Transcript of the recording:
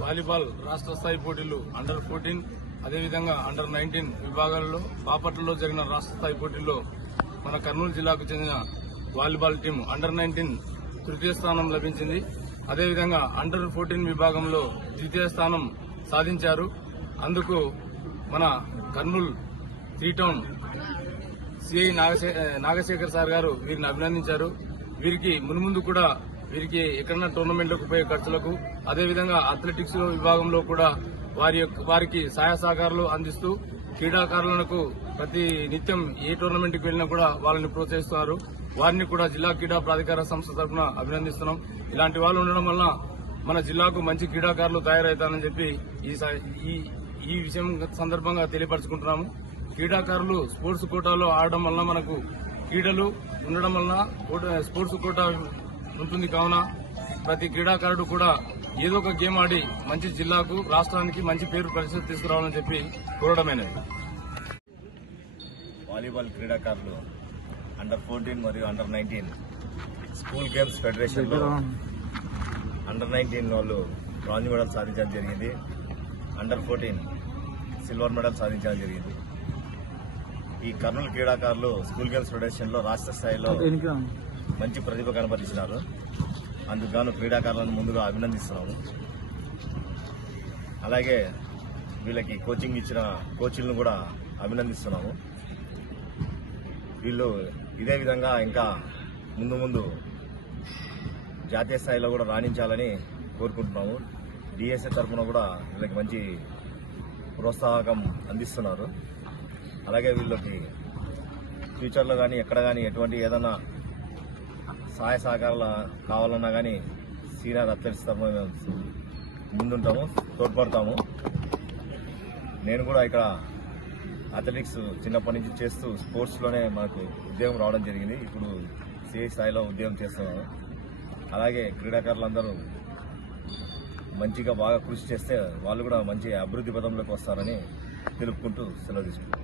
Volleyball రాష్ట్ర స్థాయి పోటీలు అండర్ ఫోర్టీన్ అదేవిధంగా అండర్ నైన్టీన్ విభాగాలలో బాపట్లలో జరిగిన రాష్ట్ర స్థాయి పోటీల్లో మన కర్నూలు జిల్లాకు చెందిన వాలీబాల్ టీం అండర్ నైన్టీన్ తృతీయ స్థానం లభించింది. అదేవిధంగా అండర్ ఫోర్టీన్ విభాగంలో ద్వితీయ స్థానం సాధించారు. అందుకు మన కర్నూలు త్రీ టౌన్ సిఐ నాగశే- నాగశేఖర్ సార్ గారు వీరిని అభినందించారు. వీరికి మున్ముందు కూడా వీరికి ఎక్కడన్నా టోర్నమెంట్లకు పోయే ఖర్చులకు అదేవిధంగా అథ్లెటిక్స్ విభాగంలో కూడా వారి యొక్క- వారికి సహాయ సహకారాలు అందిస్తూ క్రీడాకారులకు ప్రతి నిత్యం ఏ టోర్నమెంట్కి వెళ్ళినా కూడా వాళ్ళని ప్రోత్సహిస్తున్నారు. వారిని కూడా జిల్లా క్రీడా ప్రాధికార సంస్థ తరఫున అభినందిస్తున్నాం. ఇలాంటి వాళ్ళు ఉండడం వల్ల మన జిల్లాకు మంచి క్రీడాకారులు తయారవుతారని చెప్పి ఈ స- ఈ ఈ విషయం సందర్భంగా తెలియపరచుకుంటున్నాము. క్రీడాకారులు స్పోర్ట్స్ కోటాలో ఆడడం వల్ల మనకు క్రీడలు ఉండడం వల్ల కోట- స్పోర్ట్స్ కోటా ఉంటుంది కావున ప్రతి క్రీడాకారుడు కూడా ఏదో ఒక గేమ్ ఆడి మంచి జిల్లాకు రాష్ట్రానికి మంచి పేరు పరిస్థితి తీసుకురావాలని చెప్పి కోరడమైనది. వాలీబాల్ క్రీడాకారులు అండర్ ఫోర్టీన్ మరియు అండర్ నైన్టీన్ స్కూల్ గేమ్స్ ఫెడరేషన్లో అండర్ నైన్టీన్ వాళ్ళు బ్రాంజ్ మెడల్ సాధించడం జరిగింది. అండర్ ఫోర్టీన్ సిల్వర్ మెడల్ సాధించడం జరిగింది. ఈ కర్నూలు క్రీడాకారులు స్కూల్ గేమ్స్ ఫెడరేషన్లో రాష్ట్ర స్థాయిలో మంచి ప్రతిభ కనపరిచినారు అందుకు క్రీడాకారులను ముందుగా అభినందిస్తున్నాము. అలాగే వీళ్ళకి కోచింగ్ ఇచ్చిన కోచ్లను కూడా అభినందిస్తున్నాము. వీళ్ళు ఇదే విధంగా ఇంకా ముందు ముందు జాతీయ స్థాయిలో కూడా రాణించాలని కోరుకుంటున్నాము. డిఎస్ఏ తరఫున కూడా వీళ్ళకి మంచి ప్రోత్సాహకం అందిస్తున్నారు. అలాగే వీళ్ళకి ఫ్యూచర్లో కానీ ఎక్కడ కానీ ఎటువంటి ఏదైనా సహాయ సహకారాలు కావాలన్నా కానీ సీనియర్ అథ్లెట్స్ తరఫున మేము ముందుంటాము తోడ్పడతాము. నేను కూడా ఇక్కడ అథ్లెటిక్స్ చిన్నప్పటి నుంచి చేస్తూ స్పోర్ట్స్లోనే మనకు ఉద్యోగం రావడం జరిగింది. ఇప్పుడు సిఐ స్థాయిలో ఉద్యోగం చేస్తున్నాము. అలాగే క్రీడాకారులందరూ మంచిగా బాగా కృషి చేస్తే వాళ్ళు కూడా మంచి అభివృద్ధి పదంలోకి వస్తారని తెలుపుకుంటూ సెలవు తీసుకుంటాను